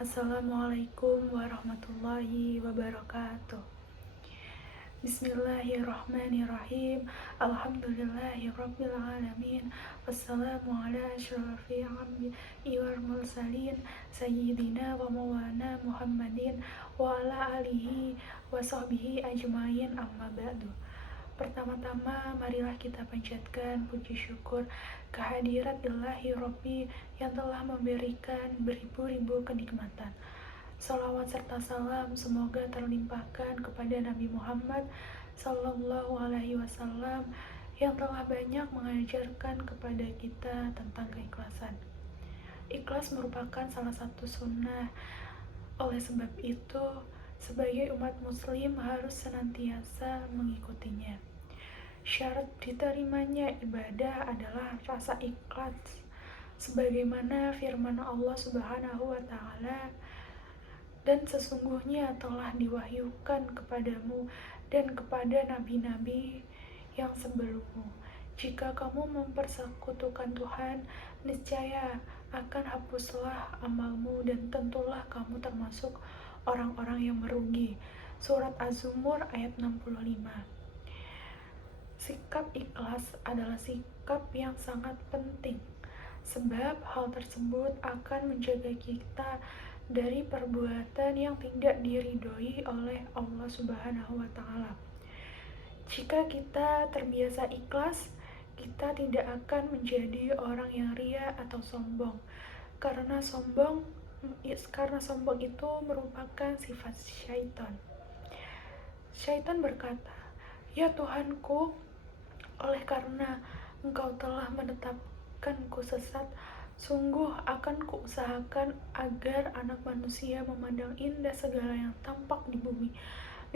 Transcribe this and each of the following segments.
Assalamualaikum warahmatullahi wabarakatuh. Bismillahirrahmanirrahim. Alhamdulillahirabbil alamin. Wassalamu ala asyrafil anbiya'i wal mursalin sayyidina wa maulana Muhammadin wa ala alihi wa sahbihi ajmain, amma ba'du. Pertama-tama, marilah kita panjatkan puji syukur kehadirat Ilahi Rabbi yang telah memberikan beribu-ribu kenikmatan. Salawat serta salam semoga terlimpahkan kepada Nabi Muhammad Sallallahu Alaihi Wasallam yang telah banyak mengajarkan kepada kita tentang keikhlasan. Ikhlas merupakan salah satu sunnah. Oleh sebab itu, sebagai umat muslim harus senantiasa mengikutinya. Syarat diterimanya ibadah adalah rasa ikhlas, sebagaimana firman Allah Subhanahu wa Ta'ala, dan sesungguhnya telah diwahyukan kepadamu dan kepada nabi-nabi yang sebelummu. Jika kamu mempersekutukan Tuhan, niscaya akan hapuslah amalmu dan tentulah kamu termasuk orang-orang yang merugi. Surat Az-Zumur ayat 65. Sikap ikhlas adalah sikap yang sangat penting, sebab hal tersebut akan menjaga kita dari perbuatan yang tidak diridhoi oleh Allah Subhanahu wa Ta'ala. Jika kita terbiasa ikhlas, kita tidak akan menjadi orang yang ria atau sombong, karena sombong itu merupakan sifat syaitan. Syaitan berkata, "Ya Tuhanku, oleh karena Engkau telah menetapkanku sesat, sungguh akan kuusahakan agar anak manusia memandang indah segala yang tampak di bumi,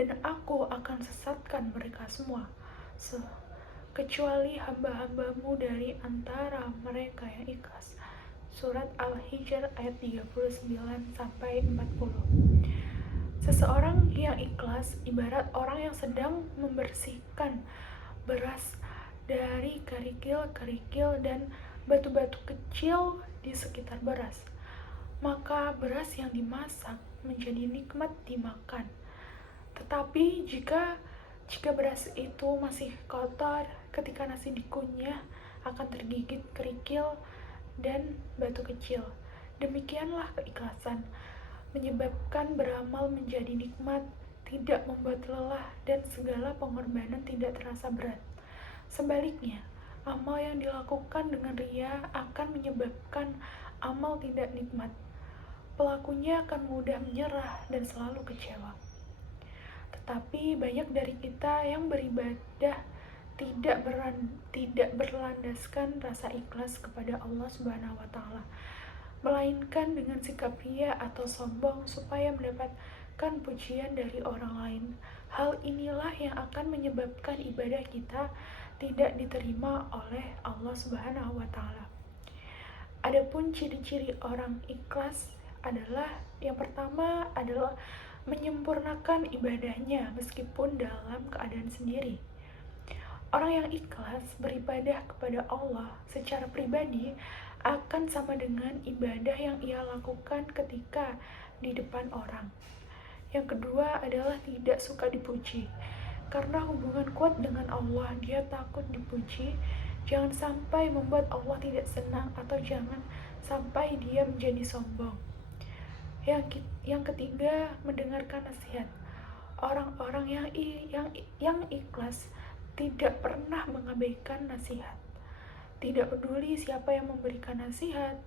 dan aku akan sesatkan mereka semua, kecuali hamba-hambamu dari antara mereka yang ikhlas." Surat Al-Hijr ayat 39-40. Seseorang yang ikhlas ibarat orang yang sedang membersihkan beras dari kerikil-kerikil dan batu-batu kecil di sekitar beras. Maka beras yang dimasak menjadi nikmat dimakan. Tetapi jika beras itu masih kotor, ketika nasi dikunyah akan tergigit kerikil dan batu kecil. Demikianlah keikhlasan, menyebabkan beramal menjadi nikmat, tidak membuat lelah, dan segala pengorbanan tidak terasa berat. Sebaliknya, amal yang dilakukan dengan ria akan menyebabkan amal tidak nikmat. Pelakunya akan mudah menyerah dan selalu kecewa. Tetapi banyak dari kita yang beribadah tidak berlandaskan rasa ikhlas kepada Allah Subhanahu wa Ta'ala, melainkan dengan sikap ria atau sombong supaya mendapatkan pujian dari orang lain. Hal inilah yang akan menyebabkan ibadah kita tidak diterima oleh Allah Subhanahu wa Ta'ala. Adapun ciri-ciri orang ikhlas adalah, yang pertama adalah menyempurnakan ibadahnya meskipun dalam keadaan sendiri. Orang yang ikhlas beribadah kepada Allah secara pribadi akan sama dengan ibadah yang ia lakukan ketika di depan orang. Yang kedua adalah tidak suka dipuji. Karena hubungan kuat dengan Allah, dia takut dipuji. Jangan sampai membuat Allah tidak senang, atau jangan sampai dia menjadi sombong. Yang ketiga, mendengarkan nasihat. Orang-orang yang ikhlas tidak pernah mengabaikan nasihat. Tidak peduli siapa yang memberikan nasihat.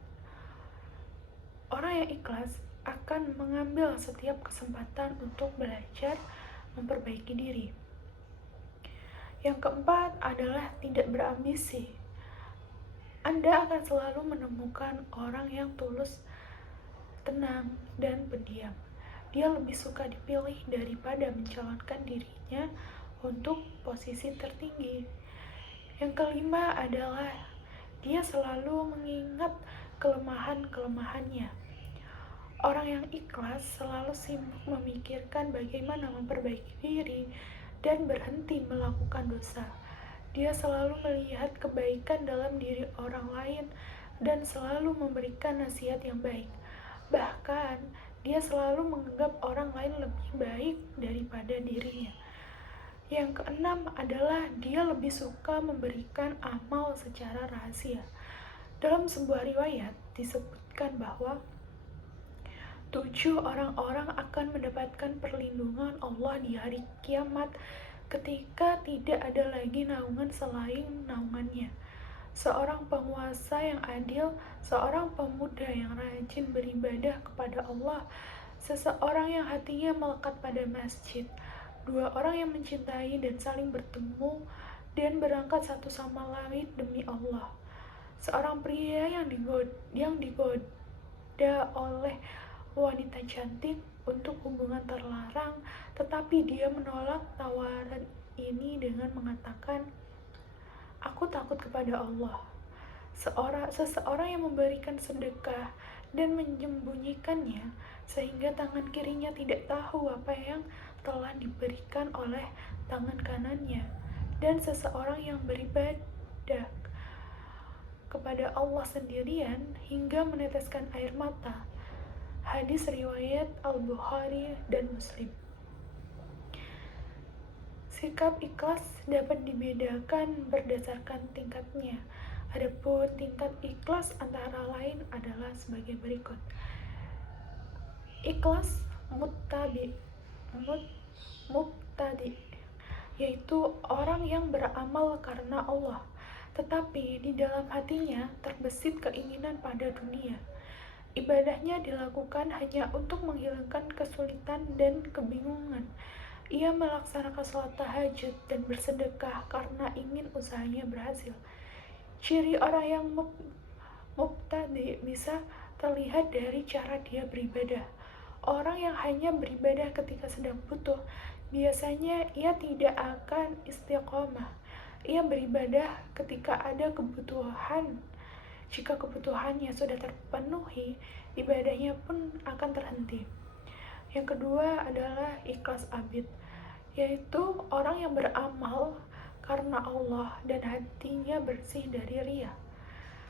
Orang yang ikhlas akan mengambil setiap kesempatan untuk belajar memperbaiki diri. Yang keempat adalah tidak berambisi. Anda akan selalu menemukan orang yang tulus, tenang, dan pendiam. Dia lebih suka dipilih daripada mencalonkan dirinya untuk posisi tertinggi. Yang kelima adalah dia selalu mengingat kelemahan-kelemahannya. Orang yang ikhlas selalu sibuk memikirkan bagaimana memperbaiki diri dan berhenti melakukan dosa. Dia selalu melihat kebaikan dalam diri orang lain dan selalu memberikan nasihat yang baik. Bahkan, Dia selalu menganggap orang lain lebih baik daripada dirinya. Yang keenam adalah dia lebih suka memberikan amal secara rahasia. Dalam sebuah riwayat disebutkan bahwa 7 orang-orang akan mendapatkan perlindungan Allah di hari kiamat ketika tidak ada lagi naungan selain naungannya. Seorang penguasa yang adil, seorang pemuda yang rajin beribadah kepada Allah, seseorang yang hatinya melekat pada masjid, 2 orang yang mencintai dan saling bertemu dan berangkat satu sama lain demi Allah, seorang pria yang digoda oleh wanita cantik untuk hubungan terlarang, tetapi dia menolak tawaran ini dengan mengatakan, "Aku takut kepada Allah." Seseorang yang memberikan sedekah dan menyembunyikannya sehingga tangan kirinya tidak tahu apa yang telah diberikan oleh tangan kanannya, dan seseorang yang beribadah kepada Allah sendirian hingga meneteskan air mata. Hadis riwayat Al-Bukhari dan Muslim. Sikap ikhlas dapat dibedakan berdasarkan tingkatnya. Adapun tingkat ikhlas antara lain adalah sebagai berikut. Ikhlas mubtadi, yaitu orang yang beramal karena Allah, tetapi di dalam hatinya terbesit keinginan pada dunia. Ibadahnya dilakukan hanya untuk menghilangkan kesulitan dan kebingungan. Ia melaksanakan sholat tahajud dan bersedekah karena ingin usahanya berhasil. Ciri orang yang mubtadi bisa terlihat dari cara dia beribadah. Orang yang hanya beribadah ketika sedang butuh, biasanya ia tidak akan istiqomah. Ia beribadah ketika ada kebutuhan. Jika kebutuhannya sudah terpenuhi, ibadahnya pun akan terhenti. Yang kedua adalah ikhlas abid, yaitu orang yang beramal karena Allah dan hatinya bersih dari riya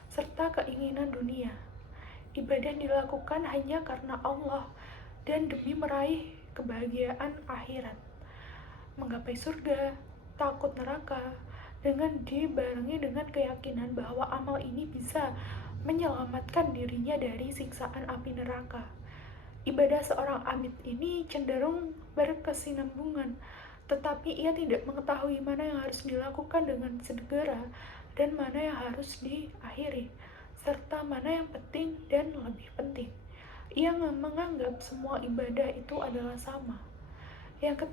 serta keinginan dunia. Ibadah dilakukan hanya karena Allah dan demi meraih kebahagiaan akhirat, menggapai surga, takut neraka, dengan dibarengi dengan keyakinan bahwa amal ini bisa menyelamatkan dirinya dari siksaan api neraka. Ibadah seorang abid ini cenderung berkesinambungan, tetapi ia tidak mengetahui mana yang harus dilakukan dengan segera dan mana yang harus diakhiri, serta mana yang penting dan lebih penting. Ia menganggap semua ibadah itu adalah sama. Yang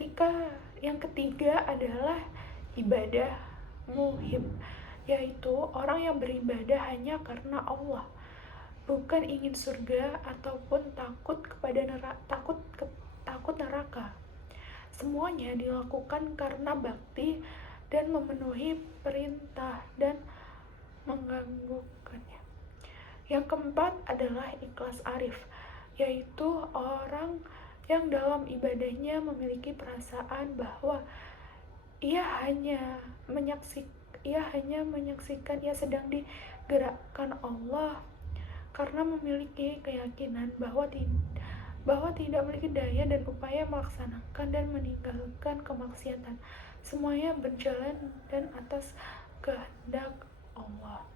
ketiga adalah ibadah muhib, yaitu orang yang beribadah hanya karena Allah, bukan ingin surga ataupun takut neraka. Semuanya dilakukan karena bakti dan memenuhi perintah dan mengganggukannya. Yang keempat adalah ikhlas arif, yaitu orang yang dalam ibadahnya memiliki perasaan bahwa ia hanya menyaksikan ia sedang digerakkan Allah, karena memiliki keyakinan bahwa tidak memiliki daya dan upaya melaksanakan dan meninggalkan kemaksiatan. Semuanya berjalan dan atas kehendak Allah.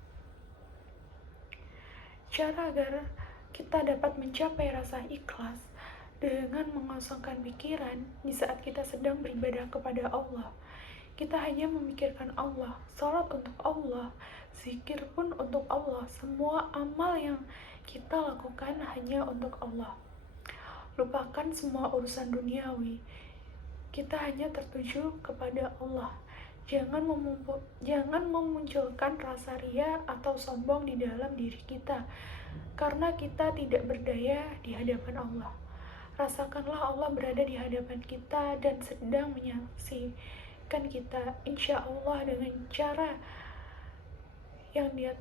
Cara agar kita dapat mencapai rasa ikhlas dengan mengosongkan pikiran di saat kita sedang beribadah kepada Allah. Kita hanya memikirkan Allah, salat untuk Allah, zikir pun untuk Allah. Semua amal yang kita lakukan hanya untuk Allah. Lupakan semua urusan duniawi. Kita hanya tertuju kepada Allah. Jangan memunculkan rasa ria atau sombong di dalam diri kita, karena kita tidak berdaya di hadapan Allah. Rasakanlah Allah berada di hadapan kita dan sedang menyaksikan kita, insya Allah dengan cara yang dia.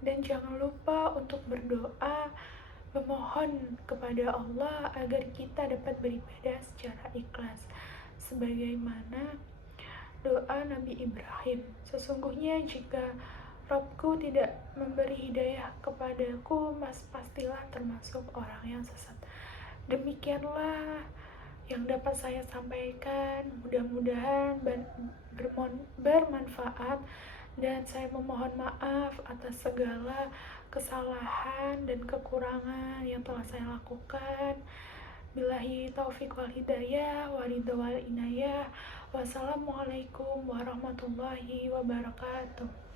Dan jangan lupa untuk berdoa, memohon kepada Allah agar kita dapat beribadah secara ikhlas, sebagaimana doa Nabi Ibrahim. Sesungguhnya jika Robku tidak memberi hidayah kepadaku, mas pastilah termasuk orang yang sesat. Demikianlah yang dapat saya sampaikan, mudah-mudahan bermanfaat, dan saya memohon maaf atas segala kesalahan dan kekurangan yang telah saya lakukan. Billahi taufiq wal hidayah, waridha wal inayah. Wassalamualaikum warahmatullahi wabarakatuh.